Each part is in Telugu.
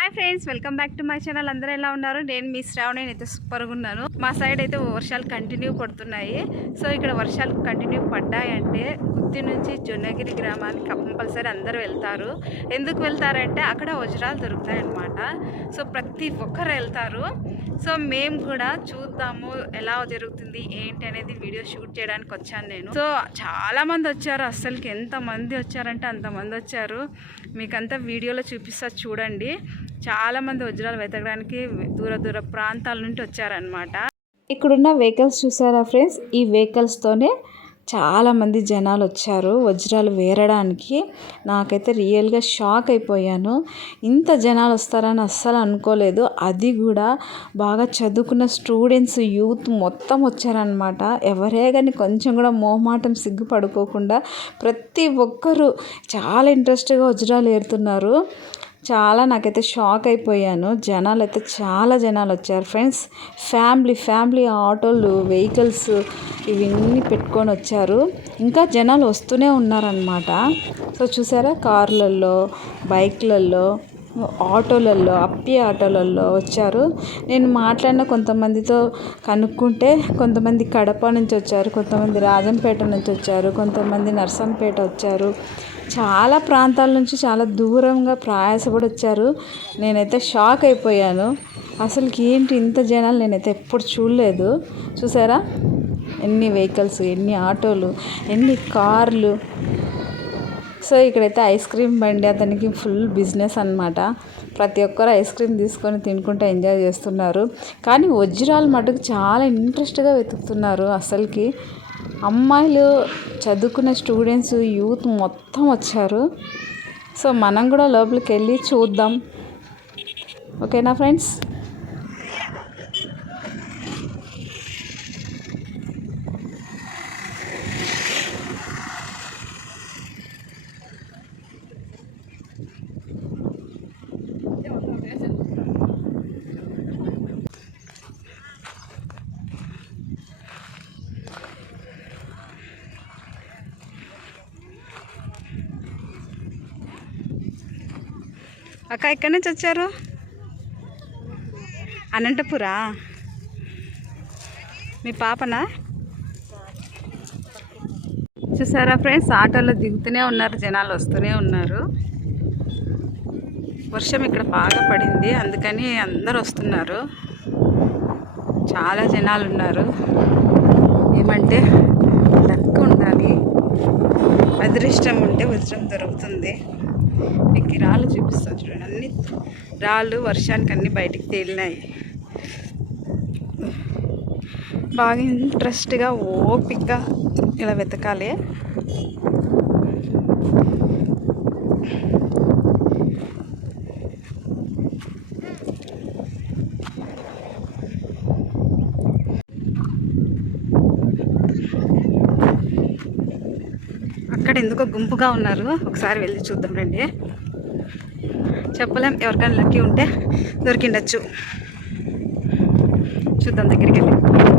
Hi friends welcome back to my channel అందరూ ఎలా ఉన్నారు? నేను మీ శ్రావణి అయితే సూపర్గా ఉన్నాను. మా సైడ్ అయితే వర్షాలు కంటిన్యూ పడుతున్నాయి సో ఇక్కడ వర్షాలు కంటిన్యూ పడ్డాయంటే గుత్తి నుంచి జొన్నగిరి గ్రామానికి కంపల్సరీ అందరూ వెళ్తారు. ఎందుకు వెళ్తారంటే అక్కడ వజ్రాలు దొరుకుతాయి అన్నమాట సో ప్రతి ఒక్కరు వెళ్తారు. సో మేము కూడా చూద్దాము ఎలా జరుగుతుంది ఏంటి అనేది వీడియో షూట్ చేయడానికి వచ్చాను నేను. సో చాలామంది వచ్చారు. అస్సలకి ఎంతమంది వచ్చారంటే అంతమంది వచ్చారు. మీకంతా వీడియోలో చూపిస్తా చూడండి. చాలామంది వజ్రాలు వెతకడానికి దూర దూర ప్రాంతాల నుండి వచ్చారనమాట ఇక్కడున్న వెహికల్స్ చూసారా ఫ్రెండ్స్? ఈ వెహికల్స్తోనే చాలామంది జనాలు వచ్చారు వజ్రాలు వేరడానికి. నాకైతే రియల్గా షాక్ అయిపోయాను. ఇంత జనాలు వస్తారని అస్సలు అనుకోలేదు. అది కూడా బాగా చదువుకున్న స్టూడెంట్స్ యూత్ మొత్తం వచ్చారనమాట ఎవరే కానీ కొంచెం కూడా మోహమాటం సిగ్గుపడుకోకుండా ప్రతి ఒక్కరూ చాలా ఇంట్రెస్ట్గా వజ్రాలు ఏరుతున్నారు. చాలా నాకైతే షాక్ అయిపోయాను. జనాలు అయితే చాలా జనాలు వచ్చారు ఫ్రెండ్స్. ఫ్యామిలీ ఫ్యామిలీ ఆటోలు వెహికల్స్ ఇవన్నీ పెట్టుకొని వచ్చారు. ఇంకా జనాలు వస్తూనే ఉన్నారనమాట సో చూసారా? కార్లల్లో బైక్లల్లో ఆటోలలో అప్పి ఆటోలలో వచ్చారు. నేను మాట్లాడిన కొంతమందితో కనుక్కుంటే కొంతమంది కడప నుంచి వచ్చారు కొంతమంది రాజంపేట నుంచి వచ్చారు కొంతమంది నర్సంపేట వచ్చారు. చాలా ప్రాంతాల నుంచి చాలా దూరంగా ప్రయాసపడి వచ్చారు నేనైతే షాక్ అయిపోయాను. అసలుకి ఏంటి ఇంత జనాలు నేనైతే ఎప్పుడు చూడలేదు. చూసారా? ఎన్ని వెహికల్స్ ఎన్ని ఆటోలు ఎన్ని కార్లు. సో ఇక్కడైతే ఐస్ క్రీమ్ బండి అతనికి ఫుల్ బిజినెస్ అనమాట ప్రతి ఒక్కరు ఐస్ క్రీమ్ తీసుకొని తినుకుంటూ ఎంజాయ్ చేస్తున్నారు. కానీ వజ్రాలు మటుకు చాలా ఇంట్రెస్ట్గా వెతుకుతున్నారు అసలుకి. అమ్మాయిలు చదువుకున్న స్టూడెంట్స్ యూత్ మొత్తం వచ్చారు. సో మనం కూడా లోపలికి వెళ్ళి చూద్దాం. ఓకేనా ఫ్రెండ్స్? అక్క ఎక్కడి నుంచి వచ్చారు? అనంతపురా? మీ పాపనా? చూసారా ఫ్రెండ్స్ ఆటోలో దిగుతూనే ఉన్నారు జనాలు వస్తూనే ఉన్నారు. వర్షం ఇక్కడ బాగా పడింది అందుకని అందరు వస్తున్నారు. చాలా జనాలు ఉన్నారు. ఏమంటే లక్ ఉండాలి అదృష్టం ఉంటే వజ్రం దొరుకుతుంది. మీకు రాళ్ళు చూపిస్తాను చూడండి. అన్ని రాళ్ళు వర్షానికి అన్ని బయటికి తేలినాయి. బాగా ఇంట్రెస్ట్గా ఓపిక్గా ఇలా వెతకాలి. అక్కడ ఎందుకో గుంపుగా ఉన్నారు. ఒకసారి వెళ్ళి చూద్దాం రండి. చెప్పలేం ఎవరికైనా లక్కీ ఉంటే దొరికిండొచ్చు. చూద్దాం దగ్గరికి వెళ్ళి.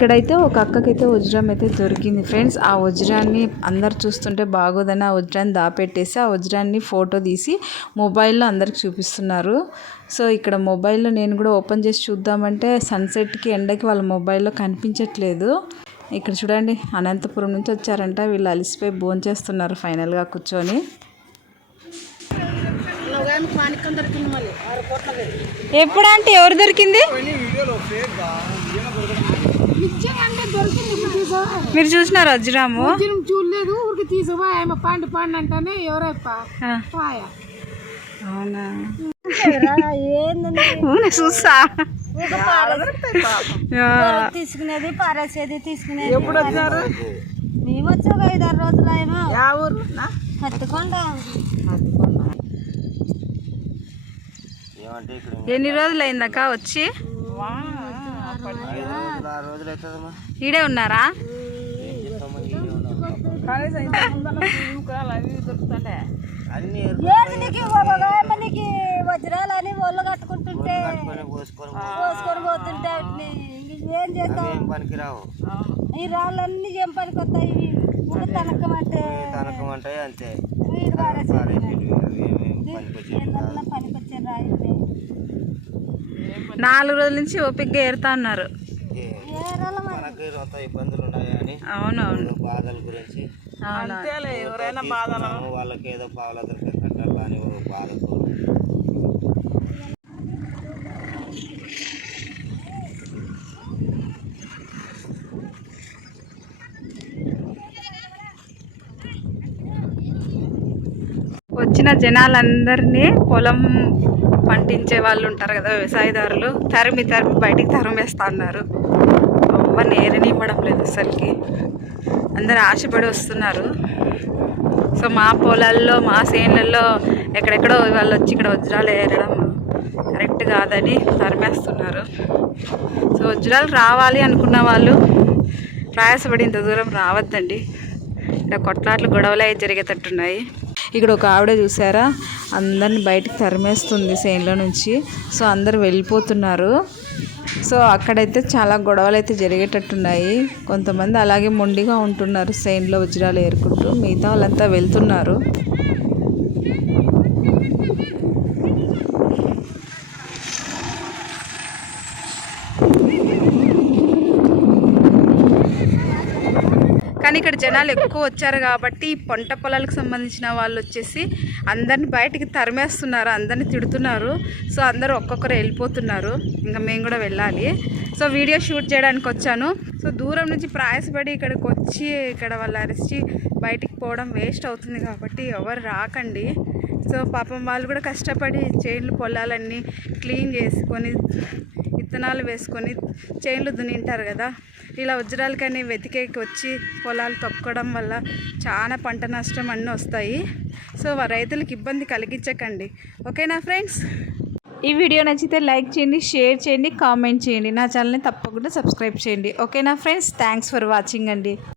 ఇక్కడైతే ఒక అక్కకైతే వజ్రం అయితే దొరికింది. ఫ్రెండ్స్ ఆ వజ్రాన్ని అందరు చూస్తుంటే బాగోదని ఆ వజ్రాన్ని దాపెట్టేసి ఆ వజ్రాన్ని ఫోటో తీసి మొబైల్లో అందరికి చూపిస్తున్నారు. సో ఇక్కడ మొబైల్లో నేను కూడా ఓపెన్ చేసి చూద్దామంటే సన్సెట్కి ఎండకి వాళ్ళ మొబైల్లో కనిపించట్లేదు. ఇక్కడ చూడండి అనంతపురం నుంచి వచ్చారంట వీళ్ళు అలిసిపోయి భోంచేస్తున్నారు ఫైనల్గా కూర్చొని. ఎప్పుడంటే ఎవరు దొరికింది? మీరు చూసినారు నేను చూడలేదు ఊరికి తీసుకుపో ఆమె పండు పండు అంటేనే ఎవరైప? అవునా? చూసా తీసుకునేది పారేసేది తీసుకునేది ఎప్పుడు వచ్చారు మేము వచ్చి ఒక ఐదారు రోజులు ఏమో యా ఊరు? నా? హత్తుకొండ. ఎన్ని రోజులు అయిందక్క వచ్చి ఈడే ఉన్నారా ఏది నీకు ఒక ఆయమ్మ నీకు వజ్రాలు అని ఒళ్ళు కట్టుకుంటుంటే పోసుకొని పోతుంటే ఏం చేస్తాం ఏం పనికిరావు ఈ రాళ్ళన్నీ ఏం పనికొస్తాయి ముళ్ళు తనకమంటే తనకం అంటే అంతే పనికొచ్చేవి కాదు. ఏదన్నా పనికొచ్చే రాయితే నాలుగు రోజుల నుంచి ఓపిక్గా ఏరుతా ఉన్నారు. అవునవును బాధల గురించి. తీసుకున్నాము, వాళ్ళకి ఏదో పావుల బాధతో. వచ్చిన జనాలందరినీ పొలం పండించే వాళ్ళు ఉంటారు కదా వ్యవసాయదారులు తరిమి తరిమి బయటికి తరిమేస్తా ఉన్నారు అమ్మ నేరనివ్వడం లేదు అసలుకి. అందరు ఆశపడి వస్తున్నారు. సో మా పొలాల్లో మా సేన్లలో ఎక్కడెక్కడో వాళ్ళు వచ్చి ఇక్కడ వజ్రాలు ఏరడం కరెక్ట్ కాదని తరిమేస్తున్నారు. సో వజ్రాలు రావాలి అనుకున్న వాళ్ళు ప్రయాసపడి ఇంత దూరం రావద్దండి. ఇక్కడ కొట్లాట్లు గొడవలు అయి జరిగేటట్టున్నాయి. ఇక్కడ ఒక ఆవిడ చూసారా? అందరిని బయటకు తరిమేస్తుంది సేన్లో నుంచి. సో అందరు వెళ్ళిపోతున్నారు. సో అక్కడైతే చాలా గొడవలు అయితే జరిగేటట్టున్నాయి. కొంతమంది అలాగే మొండిగా ఉంటున్నారు సేన్లో వజ్రాలు ఏరుకుంటూ. మిగతా వాళ్ళంతా వెళ్తున్నారు. కానీ ఇక్కడ జనాలు ఎక్కువ వచ్చారు కాబట్టి పంట పొలాలకు సంబంధించిన వాళ్ళు వచ్చేసి అందరిని బయటికి తరిమేస్తున్నారు అందరిని తిడుతున్నారు. సో అందరూ ఒక్కొక్కరు వెళ్ళిపోతున్నారు. ఇంకా మేము కూడా వెళ్ళాలి. సో వీడియో షూట్ చేయడానికి వచ్చాను. సో దూరం నుంచి ప్రయాసపడి ఇక్కడికి వచ్చి ఇక్కడ వాళ్ళు అరిచి బయటికి పోవడం వేస్ట్ అవుతుంది కాబట్టి ఎవరు రాకండి. సో పాపం వాళ్ళు కూడా కష్టపడి చేనులు పొలాలన్నీ క్లీన్ చేసుకొని విత్తనాలు వేసుకొని చేన్లు దున్నింటారు కదా. ఇలా వజ్రాలకని వెతికేకి వచ్చి పొలాలు తొక్కడం వల్ల చాలా పంట నష్టం అన్నీ వస్తాయి. సో రైతులకు ఇబ్బంది కలిగించకండి. ఓకేనా ఫ్రెండ్స్? ఈ వీడియో నచ్చితే లైక్ చేయండి షేర్ చేయండి కామెంట్ చేయండి. నా ఛానల్ని తప్పకుండా సబ్స్క్రైబ్ చేయండి. ఓకేనా ఫ్రెండ్స్? థ్యాంక్స్ ఫర్ వాచింగ్ అండి.